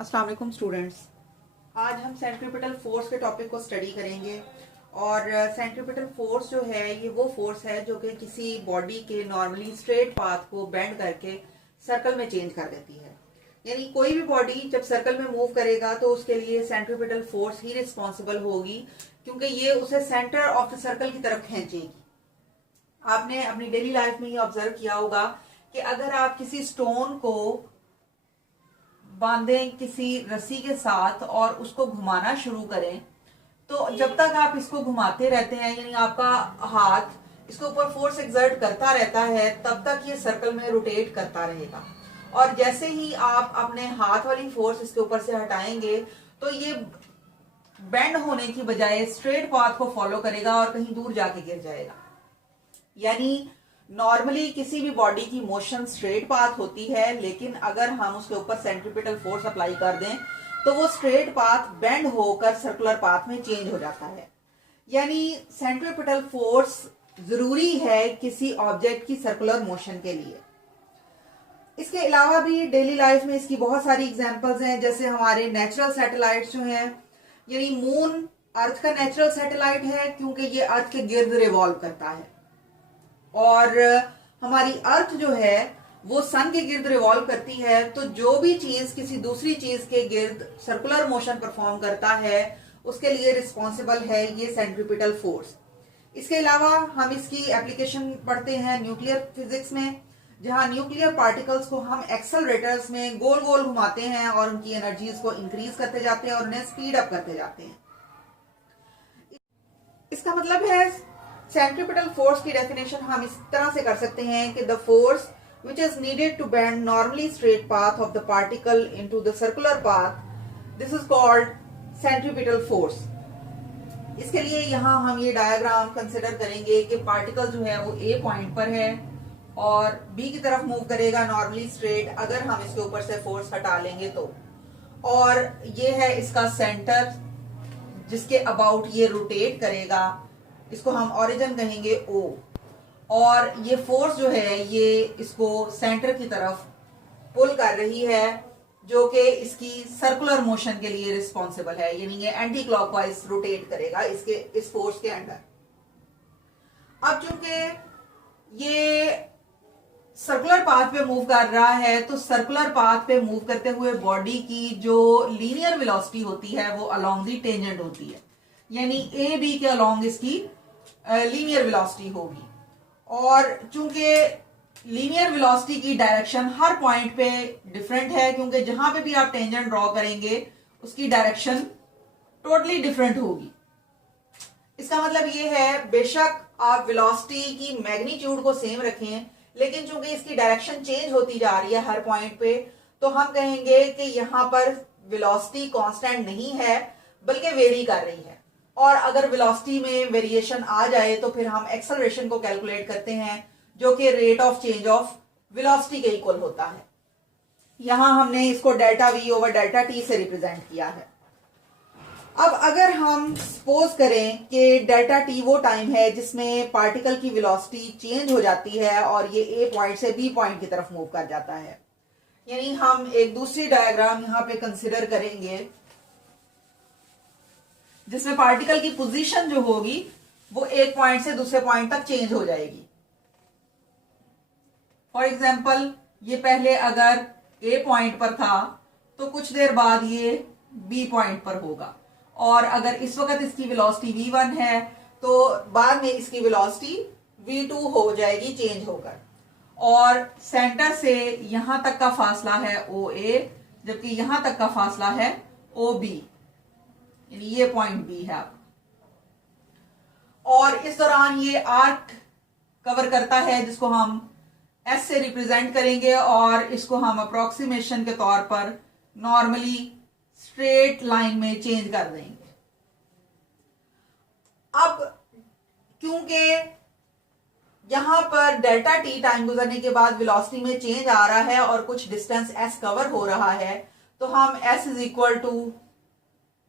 अस्सलाम वालेकुम स्टूडेंट्स। आज हम सेंट्रीपिटल फोर्स के टॉपिक को स्टडी करेंगे। और सेंट्रीपिटल फोर्स जो है ये वो फोर्स है जो कि किसी बॉडी के नॉर्मली स्ट्रेट पाथ को बेंड करके सर्कल में चेंज कर देती है। यानी कोई भी बॉडी जब सर्कल में मूव करेगा तो उसके लिए सेंट्रीपिटल फोर्स ही रिस्पॉन्सिबल होगी, क्योंकि ये उसे सेंटर ऑफ द सर्कल की तरफ खींचेगी। आपने अपनी डेली लाइफ में ये ऑब्जर्व किया होगा कि अगर आप किसी स्टोन को बांधें किसी रस्सी के साथ और उसको घुमाना शुरू करें, तो जब तक आप इसको घुमाते रहते हैं, यानी आपका हाथ इसके ऊपर फोर्स एक्सर्ट करता रहता है, तब तक ये सर्कल में रोटेट करता रहेगा। और जैसे ही आप अपने हाथ वाली फोर्स इसके ऊपर से हटाएंगे तो ये बेंड होने की बजाय स्ट्रेट पाथ को फॉलो करेगा और कहीं दूर जाके गिर जाएगा। यानी नॉर्मली किसी भी बॉडी की मोशन स्ट्रेट पाथ होती है, लेकिन अगर हम उसके ऊपर सेंट्रीपिटल फोर्स अप्लाई कर दें तो वो स्ट्रेट पाथ बेंड होकर सर्कुलर पाथ में चेंज हो जाता है। यानी सेंट्रीपिटल फोर्स जरूरी है किसी ऑब्जेक्ट की सर्कुलर मोशन के लिए। इसके अलावा भी डेली लाइफ में इसकी बहुत सारी एग्जांपल्स हैं, जैसे हमारे नेचुरल सैटेलाइट्स जो हैं, यानी मून अर्थ का नेचुरल सैटेलाइट है क्योंकि ये अर्थ के गिर्द रिवॉल्व करता है, और हमारी अर्थ जो है वो सन के गिर्द रिवॉल्व करती है। तो जो भी चीज किसी दूसरी चीज के गिर्द सर्कुलर मोशन परफॉर्म करता है उसके लिए रिस्पॉन्सिबल है ये सेंट्रीपिटल फोर्स। इसके अलावा हम इसकी एप्लीकेशन पढ़ते हैं न्यूक्लियर फिजिक्स में, जहां न्यूक्लियर पार्टिकल्स को हम एक्सेलरेटर्स में गोल गोल घुमाते हैं और उनकी एनर्जीज को इंक्रीज करते जाते हैं और उन्हें स्पीड अप करते जाते हैं। इसका मतलब है सेंट्रीपिटल फोर्स की डेफिनेशन हम इस तरह से कर सकते हैं कि the force which is needed to bend normally straight path of the particle into the circular path, this is called centripetal force. इसके लिए यहां हम ये डायग्राम कंसिडर करेंगे कि पार्टिकल जो है वो ए पॉइंट पर है और बी की तरफ मूव करेगा नॉर्मली स्ट्रेट, अगर हम इसके ऊपर से फोर्स हटा लेंगे तो। और ये है इसका सेंटर जिसके अबाउट ये रोटेट करेगा, इसको हम ओरिजिन कहेंगे ओ। और ये फोर्स जो है ये इसको सेंटर की तरफ पुल कर रही है, जो कि इसकी सर्कुलर मोशन के लिए रिस्पॉन्सिबल है, यानी ये एंटी क्लॉकवाइज रोटेट करेगा इस फोर्स के अंडर। अब चूंकि ये सर्कुलर पाथ पे मूव कर रहा है, तो सर्कुलर पाथ पे मूव करते हुए बॉडी की जो लीनियर वेलोसिटी होती है वो अलोंग दी टेंजेंट होती है, यानी ए बी के अलोंग इसकी लीनियर वेलोसिटी होगी। और चूंकि लीनियर वेलोसिटी की डायरेक्शन हर पॉइंट पे डिफरेंट है, क्योंकि जहां पे भी आप टेंजेंट ड्रॉ करेंगे उसकी डायरेक्शन टोटली डिफरेंट होगी। इसका मतलब ये है बेशक आप वेलोसिटी की मैग्नीट्यूड को सेम रखें, लेकिन चूंकि इसकी डायरेक्शन चेंज होती जा रही है हर पॉइंट पे, तो हम कहेंगे कि यहां पर वेलोसिटी कांस्टेंट नहीं है बल्कि वेरी कर रही है। और अगर वेलोसिटी में वेरिएशन आ जाए तो फिर हम एक्सेलरेशन को कैलकुलेट करते हैं, जो कि rate of change of velocity के इक्वल होता है। यहां हमने इसको delta we over delta T से रिप्रेजेंट किया है। अब अगर हम सपोज करें कि डेल्टा टी वो टाइम है जिसमें पार्टिकल की वेलोसिटी चेंज हो जाती है और ये ए पॉइंट से बी पॉइंट की तरफ मूव कर जाता है, यानी हम एक दूसरी डायग्राम यहां पे कंसिडर करेंगे जिसमें पार्टिकल की पोजीशन जो होगी वो एक पॉइंट से दूसरे पॉइंट तक चेंज हो जाएगी। फॉर एग्जाम्पल ये पहले अगर ए पॉइंट पर था तो कुछ देर बाद ये बी पॉइंट पर होगा, और अगर इस वक्त इसकी वेलोसिटी v1 है तो बाद में इसकी वेलोसिटी v2 हो जाएगी चेंज होकर। और सेंटर से यहां तक का फासला है OA, जबकि यहां तक का फासला है OB, यानी ये पॉइंट बी है आपका। और इस दौरान ये आर्क कवर करता है जिसको हम एस से रिप्रेजेंट करेंगे, और इसको हम अप्रोक्सीमेशन के तौर पर नॉर्मली स्ट्रेट लाइन में चेंज कर देंगे। अब क्योंकि यहां पर डेल्टा टी टाइम गुजरने के बाद वेलोसिटी में चेंज आ रहा है और कुछ डिस्टेंस एस कवर हो रहा है, तो हम S is equal to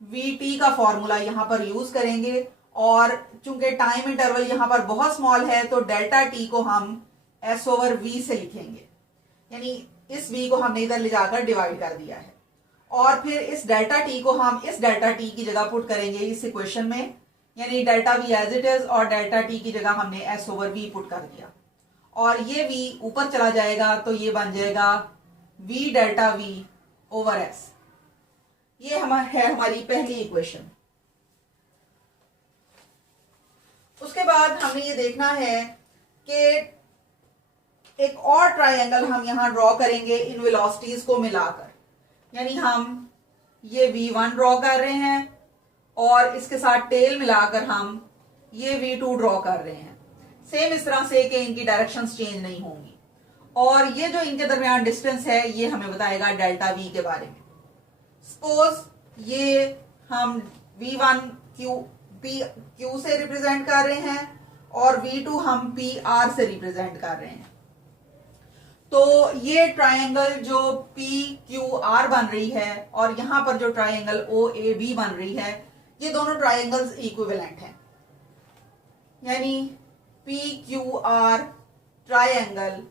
V T का फॉर्मूला यहां पर यूज करेंगे। और चूंकि टाइम इंटरवल यहां पर बहुत स्मॉल है तो डेल्टा टी को हम एस ओवर वी से लिखेंगे, यानी इस v को हमने इधर ले जाकर डिवाइड कर दिया है। और फिर इस डेल्टा टी को हम इस डेल्टा टी की जगह पुट करेंगे इस इक्वेशन में, यानी delta V as it is और डेल्टा टी की जगह हमने एस ओवर वी पुट कर दिया और ये वी ऊपर चला जाएगा तो ये बन जाएगा we delta we over S. ये है हमारी पहली इक्वेशन। उसके बाद हमने ये देखना है कि एक और ट्रायंगल हम यहां ड्रॉ करेंगे इन वेलोसिटीज को मिलाकर, यानी हम ये V1 ड्रॉ कर रहे हैं और इसके साथ टेल मिलाकर हम ये V2 ड्रॉ कर रहे हैं, सेम इस तरह से कि इनकी डायरेक्शंस चेंज नहीं होंगी। और ये जो इनके दरमियान डिस्टेंस है ये हमें बताएगा डेल्टा V के बारे में। सपोज ये हम V1 Q से रिप्रेजेंट कर रहे हैं और V2 हम PR से रिप्रेजेंट कर रहे हैं। तो ये ट्रायंगल जो PQR बन रही है और यहां पर जो ट्रायंगल OAB बन रही है, ये दोनों ट्रायंगल्स इक्विवेलेंट हैं, यानी PQR triangle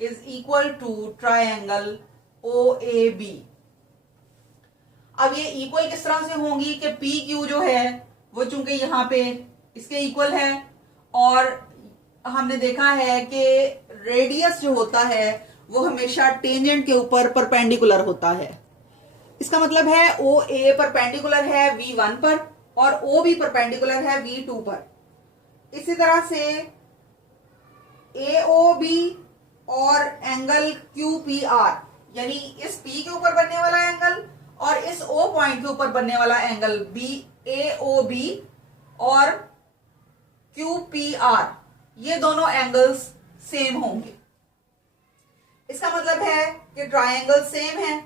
is equal to triangle OAB। अब ये इक्वल किस तरह से होंगी कि PQ जो है वो चूंकि यहां पे इसके इक्वल है और हमने देखा है कि रेडियस जो होता है वो हमेशा टेंजेंट के ऊपर परपेंडिकुलर होता है। इसका मतलब है OA परपेंडिकुलर है V1 पर और OB परपेंडिकुलर है V2 पर। इसी तरह से AOB और एंगल QPR, यानी इस P के ऊपर बनने वाला एंगल और इस O पॉइंट के ऊपर बनने वाला एंगल AOB और QPR, ये दोनों एंगल्स सेम होंगे। इसका मतलब है कि ट्रायंगल सेम है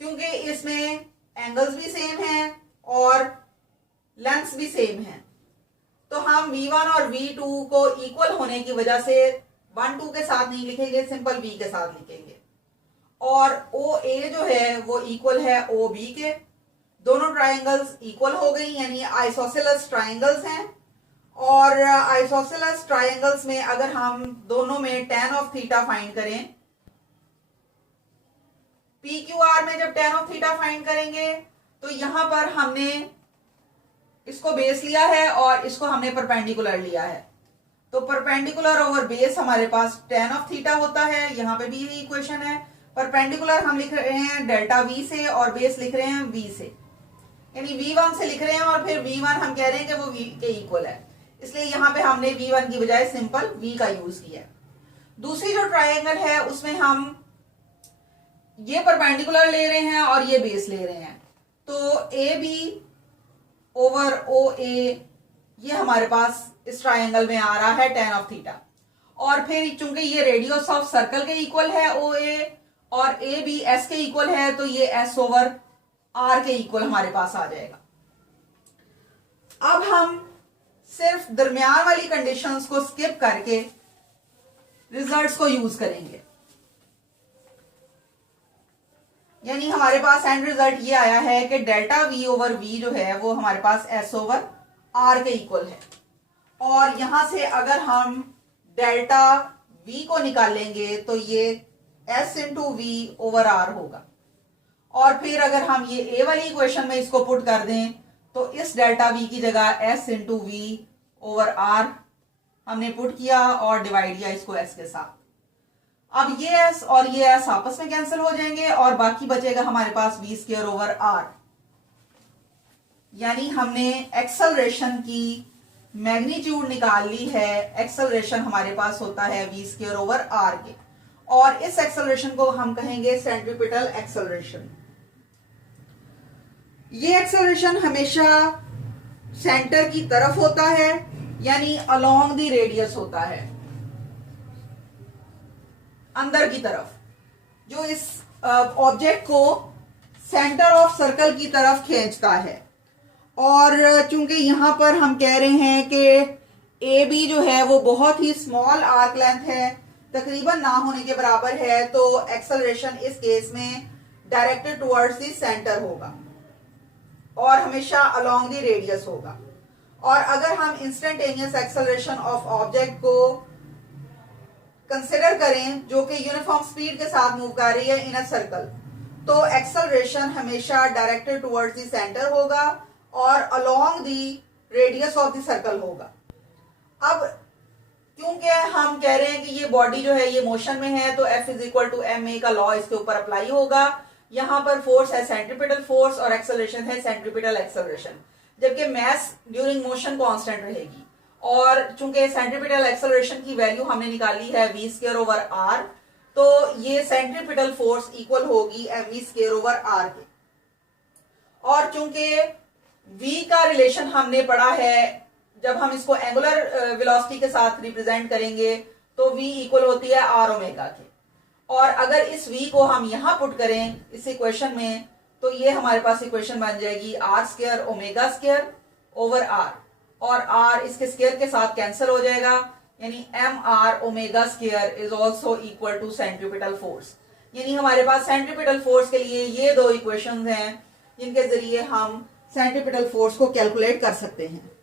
क्योंकि इसमें एंगल्स भी सेम हैं और लेंथ्स भी सेम हैं। तो हम V1 और V2 को इक्वल होने की वजह से 1 2 के साथ नहीं लिखेंगे, सिंपल V के साथ लिखेंगे। और OA जो है वो इक्वल है OB के। दोनों ट्रायंगल्स इक्वल हो गई, यानी आइसोसेलेस ट्रायंगल्स हैं। और आइसोसेलेस ट्रायंगल्स में अगर हम दोनों में tan ऑफ थीटा फाइंड करें, PQR में जब tan ऑफ थीटा फाइंड करेंगे तो यहां पर हमने इसको बेस लिया है और इसको हमने परपेंडिकुलर लिया है। तो परपेंडिकुलर ओवर बेस हमारे पास tan ऑफ थीटा होता है। यहां पे भी यही इक्वेशन है। परपेंडिकुलर हम लिख रहे हैं डेल्टा V से और बेस लिख रहे हैं V से, यानी V1 से लिख रहे हैं और फिर V1 हम कह रहे हैं कि वो V के इक्वल है, इसलिए यहां पे हमने V1 की बजाय सिंपल V का यूज किया है। दूसरी जो ट्रायंगल है उसमें हम ये परपेंडिकुलर ले रहे हैं और ये बेस ले रहे हैं। तो AB ओवर OA ये हमारे पास इस ट्रायंगल में आ रहा है tan ऑफ थीटा। और फिर चूंकि ये रेडियस ऑफ सर्कल के इक्वल है OA और AB S के इक्वल है, तो ये S ओवर R के इक्वल हमारे पास आ जाएगा। अब हम सिर्फ दरमियान वाली कंडीशंस को स्किप करके रिजल्ट्स को यूज करेंगे, यानी हमारे पास एंड रिजल्ट ये आया है कि डेल्टा V ओवर V जो है वो हमारे पास S ओवर R के इक्वल है। और यहां से अगर हम डेल्टा V को निकालेंगे तो ये S into V over R होगा। और फिर अगर हम ये A वाली इक्वेशन में इसको पुट कर दें तो इस डेल्टा V की जगह S into V over R हमने पुट किया और डिवाइड किया इसको S के साथ। अब ये S और ये S आपस में कैंसिल हो जाएंगे और बाकी बचेगा हमारे पास V स्क्वायर ओवर R, यानी हमने एक्सेलरेशन की मैग्नीट्यूड निकाल ली है। एक्सेलरेशन हमारे पास होता है V स्क्वायर ओवर R के, और इस एक्सेलरेशन को हम कहेंगे सेंट्रीपिटल एक्सेलरेशन। ये एक्सेलरेशन हमेशा सेंटर की तरफ होता है, यानी अलोंग द रेडियस होता है, अंदर की तरफ, जो इस ऑब्जेक्ट को सेंटर ऑफ सर्कल की तरफ खींचता है। और चूंकि यहां पर हम कह रहे हैं कि AB जो है वो बहुत ही स्मॉल आर्क लेंथ है, तकरीबन ना होने के बराबर है, तो एक्सेलरेशन इस केस में डायरेक्टेड टुवर्ड्स द सेंटर होगा और हमेशा अलोंग द रेडियस होगा। और अगर हम इंस्टेंटेनियस एक्सेलरेशन ऑफ ऑब्जेक्ट को कंसिडर करें जो कि यूनिफॉर्म स्पीड के साथ मूव कर रही है इन अ सर्कल, तो एक्सेलरेशन हमेशा डायरेक्टेड टुवर्ड्स द सेंटर होगा और along the radius of the circle होगा। अब क्योंकि हम कह रहे हैं कि ये बॉडी जो है ये मोशन में है, तो F is equal to ma का लॉ इसके ऊपर अप्लाई होगा। यहां पर फोर्स है सेंट्रीपिटल फोर्स और एक्सेलरेशन है सेंट्रीपिटल एक्सेलरेशन, जबकि मास ड्यूरिंग मोशन कांस्टेंट रहेगी। और चूंकि सेंट्रीपिटल एक्सेलरेशन की वैल्यू हमने निकाली है v स्क्वायर ओवर r, तो ये सेंट्रीपिटल फोर्स इक्वल होगी mv स्क्वायर ओवर r के। और चूंकि v का रिलेशन हमने पढ़ा है, जब हम इसको एंगुलर वेलोसिटी के साथ रिप्रेजेंट करेंगे तो v इक्वल होती है r ओमेगा के। और अगर इस v को हम यहां पुट करें इस इक्वेशन में, तो ये हमारे पास इक्वेशन बन जाएगी r square omega square over r, और r इसके स्क्वायर के साथ कैंसिल हो जाएगा, यानी mr omega square is also equal to centripetal force. यानी हमारे पास सेंट्रीपिटल फोर्स के लिए ये दो इक्वेशंस हैं जिनके जरिए हम सेंट्रीपिटल फोर्स को कैलकुलेट कर सकते हैं।